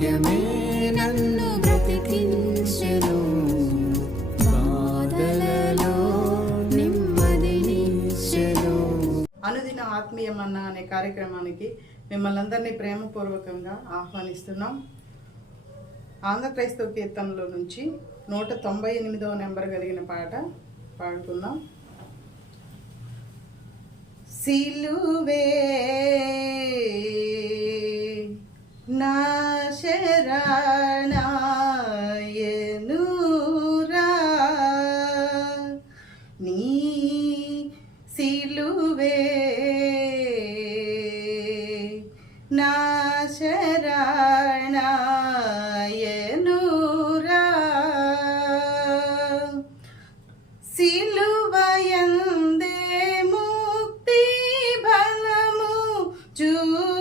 వాక్యమే నన్ను బ్రతికించెను. బాధలలో నెమ్మదినిచ్చెను అనుదిన ఆత్మీయమన్న అనే కార్యక్రమానికి మిమ్మల్ని అందరినీ ప్రేమపూర్వకంగా ఆహ్వానిస్తున్నాం. ఆంధ్ర క్రైస్తవ కీర్తనలో నుంచి నూట తొంభై ఎనిమిదవ నెంబర్ కలిగిన పాట పాడుకుందాం. సిలువే శరణాయనురా నీ సిలువే నా శరణాయనురా సిలువయందే ముక్తి బలము చూచితిరా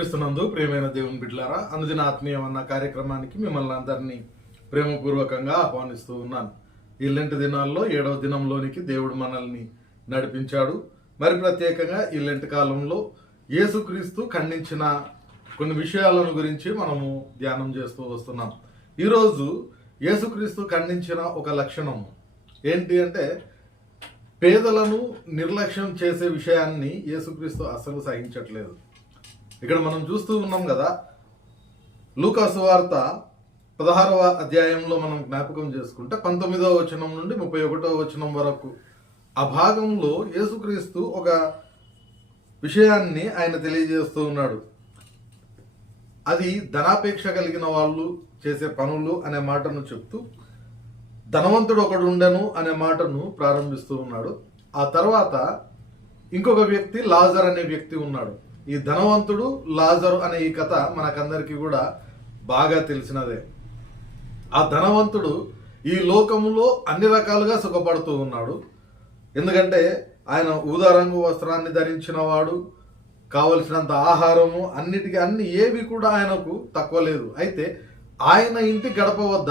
క్రీస్తునందు ప్రేమైన దేవుని బిడ్డలారా అనుదిన ఆత్మీయం అన్న కార్యక్రమానికి మిమ్మల్ని అందరినీ ప్రేమపూర్వకంగా ఆహ్వానిస్తూ ఉన్నాను. ఇల్లెంటి దినాల్లో ఏడవ దినంలోనికి దేవుడు మనల్ని నడిపించాడు. మరి ప్రత్యేకంగా ఇల్లెంటి కాలంలో యేసుక్రీస్తు ఖండించిన కొన్ని విషయాలను గురించి మనము ధ్యానం చేస్తూ వస్తున్నాం. ఈరోజు యేసుక్రీస్తు ఖండించిన ఒక లక్షణం ఏంటి అంటే పేదలను నిర్లక్ష్యం చేసే విషయాన్ని యేసుక్రీస్తు అస్సలు సహించట్లేదు. ఇక్కడ మనం చూస్తూ ఉన్నాం కదా లూకాసు వార్త పదహారవ అధ్యాయంలో మనం జ్ఞాపకం చేసుకుంటే పంతొమ్మిదవ వచనం నుండి ముప్పై ఒకటవ వచనం వరకు ఆ భాగంలో యేసుక్రీస్తు ఒక విషయాన్ని ఆయన తెలియజేస్తూ ఉన్నాడు. అది ధనాపేక్ష కలిగిన వాళ్ళు చేసే పనులు అనే మాటను చెప్తూ ధనవంతుడు ఒకడు ఉండను అనే మాటను ప్రారంభిస్తూ ఉన్నాడు. ఆ తర్వాత ఇంకొక వ్యక్తి లాజర్ అనే వ్యక్తి ఉన్నాడు. ఈ ధనవంతుడు లాజరు అనే ఈ కథ మనకందరికీ కూడా బాగా తెలిసినదే. ఆ ధనవంతుడు ఈ లోకములో అన్ని రకాలుగా సుఖపడుతూ ఉన్నాడు. ఎందుకంటే ఆయన ఊదా రంగు వస్త్రాన్ని ధరించిన వాడు కావలసినంత ఆహారము అన్నిటికీ అన్ని ఏవి కూడా ఆయనకు తక్కువ లేదు. అయితే ఆయన ఇంటి గడప వద్ద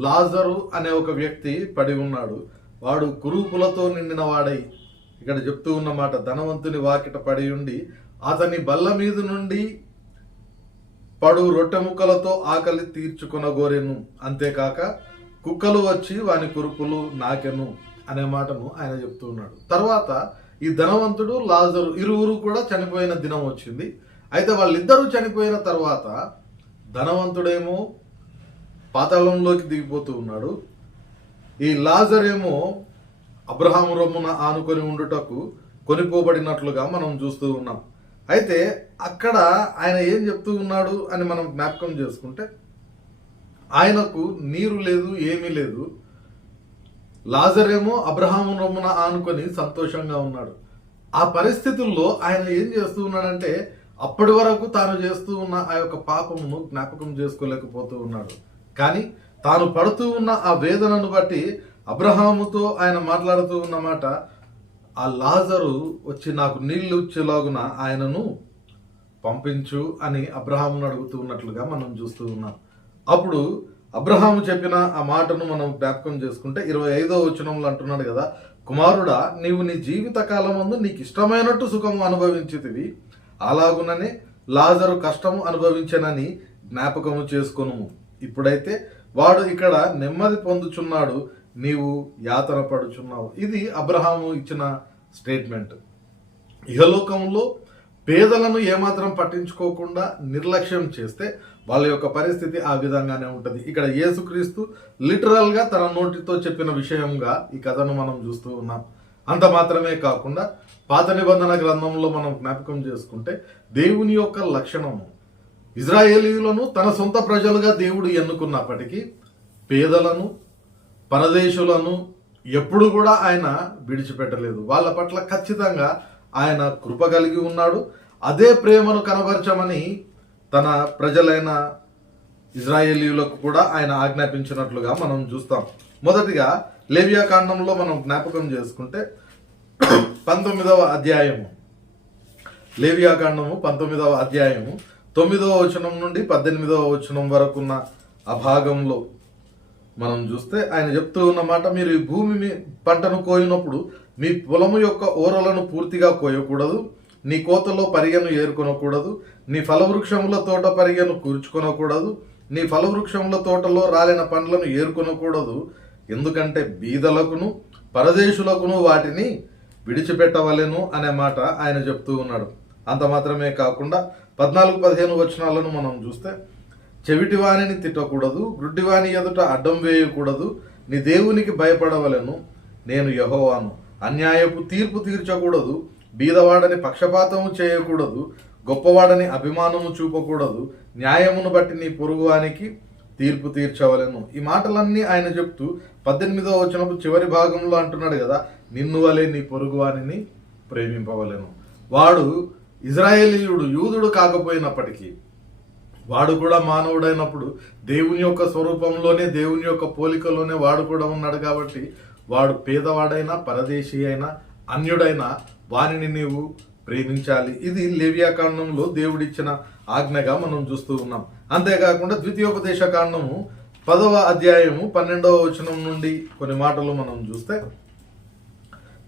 లాజరు అనే ఒక వ్యక్తి పడి ఉన్నాడు. వాడు కురూపులతో నిండిన వాడై. ఇక్కడ చెప్తూ ఉన్నమాట ధనవంతుని వాకిట పడి ఉండి అతని బల్ల మీద నుండి పడు రొట్టె ముక్కలతో ఆకలి తీర్చుకొనగోరెను. అంతేకాక కుక్కలు వచ్చి వాని కురుపులు నాకెను అనే మాటను ఆయన చెప్తూ ఉన్నాడు. తర్వాత ఈ ధనవంతుడు లాజరు ఇరువురు కూడా చనిపోయిన దినం వచ్చింది. అయితే వాళ్ళిద్దరూ చనిపోయిన తర్వాత ధనవంతుడేమో పాతాళంలోకి దిగిపోతూ ఉన్నాడు. ఈ లాజరేమో అబ్రహాం అబ్రహాము రొమ్మున ఆనుకొని ఉండుటకు కొనిపోబడినట్లుగా మనం చూస్తూ ఉన్నాం. అయితే అక్కడ ఆయన ఏం చెప్తూ ఉన్నాడు అని మనం జ్ఞాపకం చేసుకుంటే ఆయనకు నీరు లేదు ఏమీ లేదు. లాజరేమో అబ్రహాము రొమ్మున ఆనుకొని సంతోషంగా ఉన్నాడు. ఆ పరిస్థితుల్లో ఆయన ఏం చేస్తూ ఉన్నాడంటే అప్పటి వరకు తాను చేస్తూ ఉన్న ఆ యొక్క పాపమును జ్ఞాపకం చేసుకోలేకపోతూ ఉన్నాడు. కానీ తాను పడుతూ ఉన్న ఆ వేదనను బట్టి అబ్రహాముతో ఆయన మాట్లాడుతూ ఉన్నమాట ఆ లాజరు వచ్చి నాకు నీళ్ళు ఇచ్చేలాగున ఆయనను పంపించు అని అబ్రహామును అడుగుతూ ఉన్నట్లుగా మనం చూస్తూ ఉన్నాం. అప్పుడు అబ్రహాము చెప్పిన ఆ మాటను మనం జ్ఞాపకం చేసుకుంటే ఇరవై ఐదో వచనంలో అంటున్నాడు కదా కుమారుడా నీవు నీ జీవిత కాలమందు నీకు ఇష్టమైనట్టు సుఖము అనుభవించితివి. అలాగుననే లాజరు కష్టము అనుభవించనని జ్ఞాపకము చేసుకును ఇప్పుడైతే వాడు ఇక్కడ నెమ్మది పొందుచున్నాడు. నీవు యాతన పడుచున్నావు. ఇది అబ్రహాము ఇచ్చిన స్టేట్మెంట్. ఇహలోకంలో పేదలను ఏమాత్రం పట్టించుకోకుండా నిర్లక్ష్యం చేస్తే వాళ్ళ యొక్క పరిస్థితి ఆ విధంగానే ఉంటుంది. ఇక్కడ యేసుక్రీస్తు లిటరల్గా తన నోటితో చెప్పిన విషయంగా ఈ కథను మనం చూస్తూ ఉన్నాం. అంత మాత్రమే కాకుండా పాత నిబంధన గ్రంథంలో మనం జ్ఞాపకం చేసుకుంటే దేవుని యొక్క లక్షణము ఇజ్రాయేలీలను తన సొంత ప్రజలుగా దేవుడు ఎన్నుకున్నప్పటికీ పేదలను పరదేశులను ఎప్పుడు కూడా ఆయన విడిచిపెట్టలేదు. వాళ్ళ పట్ల ఖచ్చితంగా ఆయన కృప కలిగి ఉన్నాడు. అదే ప్రేమను కనబరచమని తన ప్రజలైన ఇజ్రాయేలీలకు కూడా ఆయన ఆజ్ఞాపించినట్లుగా మనం చూస్తాం. మొదటిగా లేవియా కాండంలో మనం జ్ఞాపకం చేసుకుంటే పంతొమ్మిదవ అధ్యాయము. లేవియా కాండము పంతొమ్మిదవ అధ్యాయము తొమ్మిదవ వచనం నుండి పద్దెనిమిదవ వచనం వరకు ఉన్న ఆ భాగంలో మనం చూస్తే ఆయన చెప్తూ ఉన్నమాట మీరు ఈ భూమి మీ పంటను కోయినప్పుడు మీ పొలము యొక్క ఓరలను పూర్తిగా కోయకూడదు నీ కోతలో పరిగెను ఏరుకొనకూడదు నీ ఫలవృక్షముల తోట పరిగెను కూర్చుకొనకూడదు నీ ఫలవృక్షముల తోటలో రాలిన పండ్లను ఏరుకొనకూడదు. ఎందుకంటే బీదలకును పరదేశులకును వాటిని విడిచిపెట్టవలెను అనే మాట ఆయన చెప్తూ ఉన్నాడు. అంత మాత్రమే కాకుండా పద్నాలుగు పదిహేను వచనాలను మనం చూస్తే చెవిటివాణిని తిట్టకూడదు గుడ్డివాణి ఎదుట అడ్డం వేయకూడదు. నీ దేవునికి భయపడవలెను నేను యహోవాను. అన్యాయపు తీర్పు తీర్చకూడదు బీదవాడని పక్షపాతము చేయకూడదు గొప్పవాడని అభిమానము చూపకూడదు. న్యాయమును బట్టి నీ పొరుగువానికి తీర్పు తీర్చవలెను. ఈ మాటలన్నీ ఆయన చెప్తూ పద్దెనిమిదో వచనపు చివరి భాగంలో అంటున్నాడు కదా నిన్ను వలె నీ పొరుగువానిని ప్రేమింపవలెను. వాడు ఇజ్రాయేలీయుడు యూదుడు కాకపోయినప్పటికీ వాడు కూడా మానవుడైనప్పుడు దేవుని యొక్క స్వరూపంలోనే దేవుని యొక్క పోలికలోనే వాడు కూడా ఉన్నాడు కాబట్టి వాడు పేదవాడైనా పరదేశీ అయినా అన్యుడైనా వానిని నీవు ప్రేమించాలి. ఇది లేవ్యాకాండంలో దేవుడిచ్చిన ఆజ్ఞగా మనం చూస్తూ ఉన్నాం. అంతేకాకుండా ద్వితీయోపదేశ కాండము పదవ అధ్యాయము పన్నెండవ వచనం నుండి కొన్ని మాటలు మనం చూస్తే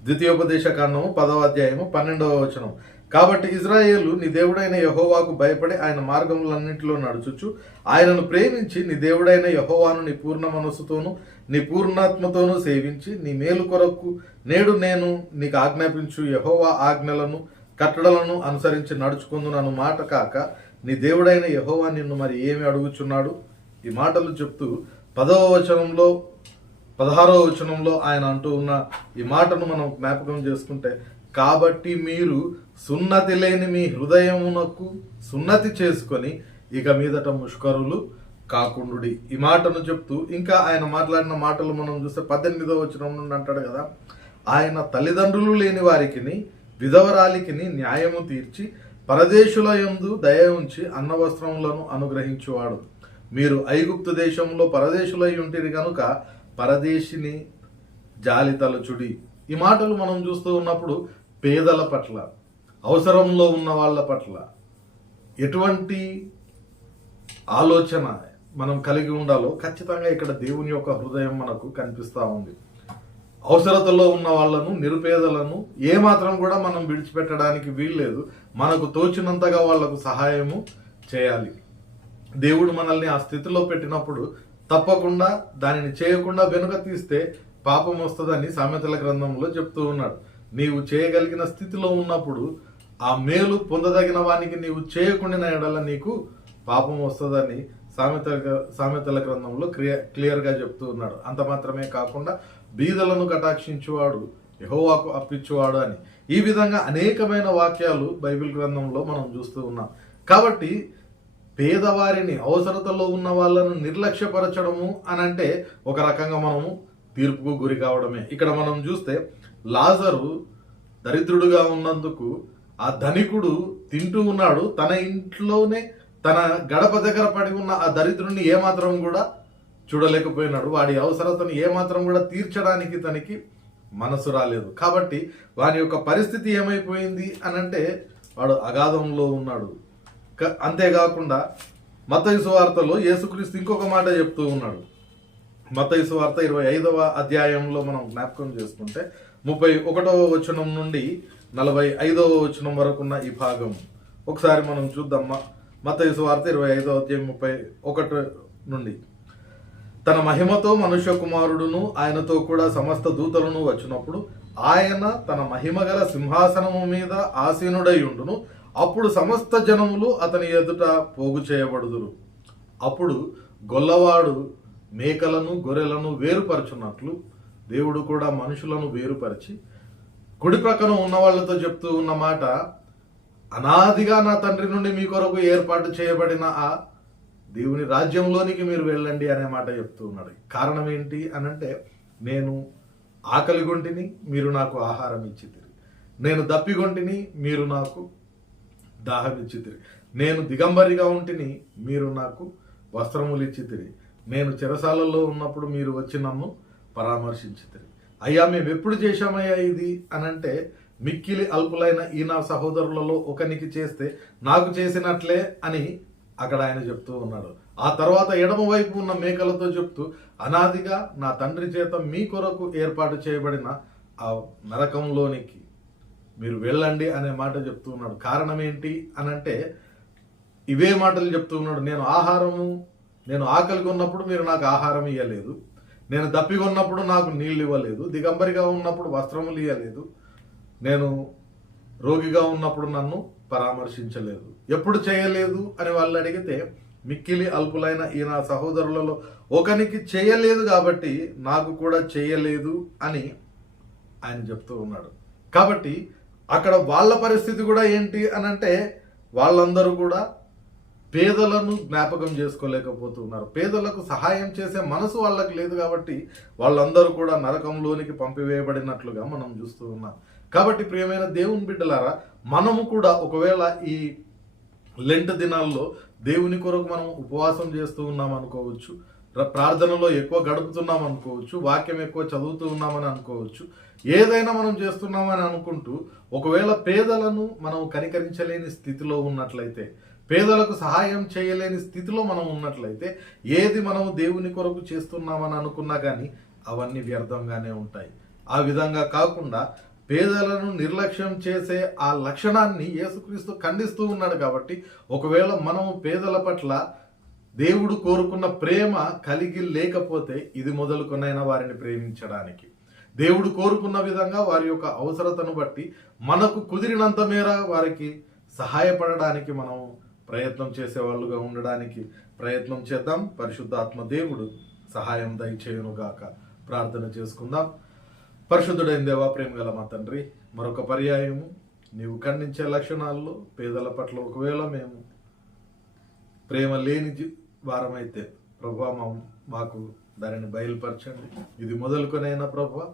ద్వితీయోపదేశ కాండము పదవ అధ్యాయము పన్నెండవ వచనం. కాబట్టి ఇజ్రాయేలు నీ దేవుడైన యహోవాకు భయపడి ఆయన మార్గములన్నింటిలో నడుచుచు ఆయనను ప్రేమించి నీ దేవుడైన యహోవాను నీ పూర్ణ మనస్సుతోనూ నీ పూర్ణాత్మతోనూ సేవించి నీ మేలు కొరకు నేడు నేను నీకు ఆజ్ఞాపించు యహోవా ఆజ్ఞలను కట్టడలను అనుసరించి నడుచుకుందునను మాట కాక నీ దేవుడైన యహోవా నిన్ను మరి ఏమి అడుగుచున్నాడు? ఈ మాటలు చెప్తూ పదవ వచనంలో పదహారవ వచనంలో ఆయన అంటూ ఉన్న ఈ మాటను మనం జ్ఞాపకం చేసుకుంటే కాబట్టి మీరు సున్నతి లేని మీ హృదయమునకు సున్నతి చేసుకొని ఇక మీదట ముష్కరులు కాకుండుడి. ఈ మాటను చెప్తూ ఇంకా ఆయన మాట్లాడిన మాటలు మనం చూస్తే పద్దెనిమిదవ వచనం నుండి అంటాడు కదా ఆయన తల్లిదండ్రులు లేని వారికిని విధవరాలికిని న్యాయము తీర్చి పరదేశుల యందు దయ ఉంచి అన్నవస్త్రములను అనుగ్రహించువాడు. మీరు ఐగుప్తు దేశంలో పరదేశులై ఉంటిరి కనుక పరదేశిని జాలి తలచుడి. ఈ మాటలు మనం చూస్తూ ఉన్నప్పుడు పేదల పట్ల అవసరంలో ఉన్న వాళ్ళ పట్ల ఎటువంటి ఆలోచన మనం కలిగి ఉండాలో ఖచ్చితంగా ఇక్కడ దేవుని యొక్క హృదయం మనకు కనిపిస్తూ ఉంది. అవసరతలో ఉన్న వాళ్ళను నిరుపేదలను ఏమాత్రం కూడా మనం విడిచిపెట్టడానికి వీల్లేదు. మనకు తోచినంతగా వాళ్ళకు సహాయము చేయాలి. దేవుడు మనల్ని ఆ స్థితిలో పెట్టినప్పుడు తప్పకుండా దానిని చేయకుండా వెనుక తీస్తే పాపం వస్తుందని సామెతల గ్రంథంలో చెప్తూ ఉన్నాడు. నీవు చేయగలిగిన స్థితిలో ఉన్నప్పుడు ఆ మేలు పొందదగిన వానికి నీవు చేయకుండా ఎడల నీకు పాపం వస్తుందని సామెత సామెతల గ్రంథంలో క్లియర్ క్లియర్గా చెప్తూ ఉన్నాడు. అంత మాత్రమే కాకుండా బీదలను కటాక్షించువాడు యహోవాకు అప్పించువాడు అని. ఈ విధంగా అనేకమైన వాక్యాలు బైబిల్ గ్రంథంలో మనం చూస్తూ ఉన్నాం. కాబట్టి పేదవారిని అవసరతలో ఉన్న వాళ్ళను నిర్లక్ష్యపరచడము అని అంటే ఒక రకంగా మనము తీర్పుకు గురి కావడమే. ఇక్కడ మనం చూస్తే లాజరు దరిద్రుడుగా ఉన్నందుకు ఆ ధనికుడు తింటూ ఉన్నాడు. తన ఇంట్లోనే తన గడప దగ్గర పడి ఉన్న ఆ దరిద్రుడిని ఏమాత్రం కూడా చూడలేకపోయినాడు. వాడి అవసరతను ఏమాత్రం కూడా తీర్చడానికి తనకి మనసు రాలేదు. కాబట్టి వాని యొక్క పరిస్థితి ఏమైపోయింది అని అంటే వాడు అగాధంలో ఉన్నాడు. అంతేకాకుండా మతయుసు సువార్తలో యేసుక్రీస్తు ఇంకొక మాట చెప్తూ ఉన్నాడు. మతయుసు సువార్త ఇరవై ఐదవ అధ్యాయంలో మనం జ్ఞాపకం చేసుకుంటే ముప్పై ఒకటవ వచనం నుండి నలభై ఐదవ వచనం వరకున్న ఈ భాగం. ఒకసారి మనం చూద్దామా? మత వార్త ఇరవై ఐదవ అధ్యాయం ముప్పై ఒకటి నుండి. తన మహిమతో మనుష్య కుమారుడును ఆయనతో కూడా సమస్త దూతలను వచ్చినప్పుడు ఆయన తన మహిమ గల సింహాసనము మీద ఆసీనుడై ఉండును. అప్పుడు సమస్త జనములు అతని ఎదుట పోగు చేయబడుదురు. అప్పుడు గొల్లవాడు మేకలను గొర్రెలను వేరుపరచున్నట్లు దేవుడు కూడా మనుషులను వేరుపరిచి కుడి ప్రక్కన ఉన్న వాళ్ళతో చెప్తూ ఉన్న మాట అనాదిగా నా తండ్రి నుండి మీ కొరకు ఏర్పాటు చేయబడిన ఆ దేవుని రాజ్యంలోనికి మీరు వెళ్ళండి అనే మాట చెప్తూ ఉన్నాడు. కారణం ఏంటి అని అంటే నేను ఆకలి గొంటిని మీరు నాకు ఆహారం ఇచ్చితిరి నేను దప్పిగొంటిని మీరు నాకు దాహం ఇచ్చితిరి నేను దిగంబరిగా ఉంటిని మీరు నాకు వస్త్రములు ఇచ్చితిరి నేను చెరసాలలో ఉన్నప్పుడు మీరు వచ్చి నన్ను పరామర్శించింది. అయ్యా మేము ఎప్పుడు చేశామయ్యా ఇది? అని అంటే మిక్కిలి అల్పులైన ఈ నా సహోదరులలో ఒకనికి చేస్తే నాకు చేసినట్లే అని అక్కడ ఆయన చెప్తూ ఉన్నాడు. ఆ తర్వాత ఎడమ వైపు ఉన్న మేకలతో చెప్తూ అనాదిగా నా తండ్రి చేత మీ కొరకు ఏర్పాటు చేయబడిన ఆ నరకంలోనికి మీరు వెళ్ళండి అనే మాట చెప్తూ ఉన్నాడు. కారణం ఏంటి? అనంటే ఇవే మాటలు చెప్తూ ఉన్నాడు. నేను ఆహారము నేను ఆకలిగా ఉన్నప్పుడు మీరు నాకు ఆహారం ఇవ్వలేదు నేను దప్పిగా ఉన్నప్పుడు నాకు నీళ్ళు ఇవ్వలేదు దిగంబరిగా ఉన్నప్పుడు వస్త్రములు ఇవ్వలేదు నేను రోగిగా ఉన్నప్పుడు నన్ను పరామర్శించలేదు. ఎప్పుడు చేయలేదు అని వాళ్ళు అడిగితే మిక్కిలి అల్పులైన ఈ నా సహోదరులలో ఒకనికి చేయలేదు కాబట్టి నాకు కూడా చేయలేదు అని ఆయన చెప్తూ ఉన్నాడు. కాబట్టి అక్కడ వాళ్ళ పరిస్థితి కూడా ఏంటి అని అంటే వాళ్ళందరూ కూడా పేదలను జ్ఞాపకం చేసుకోలేకపోతున్నారు. పేదలకు సహాయం చేసే మనసు వాళ్ళకి లేదు కాబట్టి వాళ్ళందరూ కూడా నరకంలోనికి పంపివేయబడినట్లుగా మనం చూస్తూ ఉన్నాం. కాబట్టి ప్రియమైన దేవుని బిడ్డలారా మనము కూడా ఒకవేళ ఈ లెంట్ దినాల్లో దేవుని కొరకు మనం ఉపవాసం చేస్తూ ఉన్నాం అనుకోవచ్చు ప్రార్థనలో ఎక్కువ గడుపుతున్నాం అనుకోవచ్చు వాక్యం ఎక్కువ చదువుతూ ఉన్నామని అనుకోవచ్చు ఏదైనా మనం చేస్తున్నామని అనుకుంటూ ఒకవేళ పేదలను మనం కనికరించలేని స్థితిలో ఉన్నట్లయితే పేదలకు సహాయం చేయలేని స్థితిలో మనం ఉన్నట్లయితే ఏది మనం దేవుని కొరకు చేస్తున్నామని అనుకున్నా కానీ అవన్నీ వ్యర్థంగానే ఉంటాయి. ఆ విధంగా కాకుండా పేదలను నిర్లక్ష్యం చేసే ఆ లక్షణాన్ని యేసుక్రీస్తు ఖండిస్తూ ఉన్నాడు కాబట్టి ఒకవేళ మనము పేదల పట్ల దేవుడు కోరుకున్న ప్రేమ కలిగి లేకపోతే ఇది మొదలుకొనైనా వారిని ప్రేమించడానికి. దేవుడు కోరుకున్న విధంగా వారి యొక్క అవసరతను బట్టి మనకు కుదిరినంత మేర వారికి సహాయపడడానికి మనం ప్రయత్నం చేసేవాళ్ళుగా ఉండడానికి ప్రయత్నం చేద్దాం. పరిశుద్ధాత్మ దేవుడు సహాయం దయచేయునుగాక. ప్రార్థన చేసుకుందాం. పరిశుద్ధుడైన దేవా ప్రేమ గల మా తండ్రి మరొక పర్యాయము నీవు ఖండించే లక్షణాల్లో పేదల పట్ల ఒకవేళ మేము ప్రేమ లేని వారమైతే ప్రభా మాకు దానిని బయలుపరచండి. ఇది మొదలుకొనైనా ప్రభా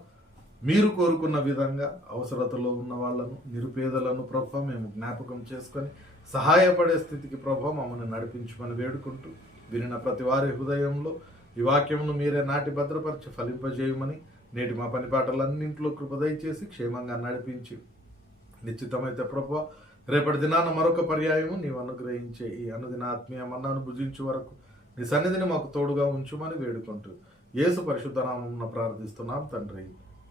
మీరు కోరుకున్న విధంగా అవసరతలో ఉన్న వాళ్ళను నిరుపేదలను ప్రభా మేము జ్ఞాపకం చేసుకొని సహాయపడే స్థితికి ప్రభా మమ్మల్ని నడిపించమని వేడుకుంటూ వినిన ప్రతి వారి హృదయంలో ఈ వాక్యమును మీరే నాటి భద్రపరిచి ఫలింపజేయమని నేటి మా పని పాటలన్నింటిలో కృపదయచేసి క్షేమంగా నడిపించి. నిశ్చితమైతే ప్రభు రేపటి దినాన మరొక పర్యాయము నీవు అనుగ్రహించే ఈ అనుదిన ఆత్మీయ మన్నాను భుజించు వరకు నీ సన్నిధిని మాకు తోడుగా ఉంచుమని వేడుకుంటూ యేసు పరిశుద్ధనామం ప్రార్థిస్తున్నాం తండ్రి.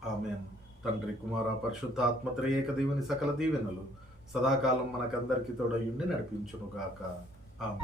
ఆమెన్. తండ్రి కుమార పరిశుద్ధ ఆత్మత్రయేక దేవుని సకల దీవెనలు. సదాకాలం మనకందరికీ తోడయ్యుండి నడిపించునుగాక. ఆమె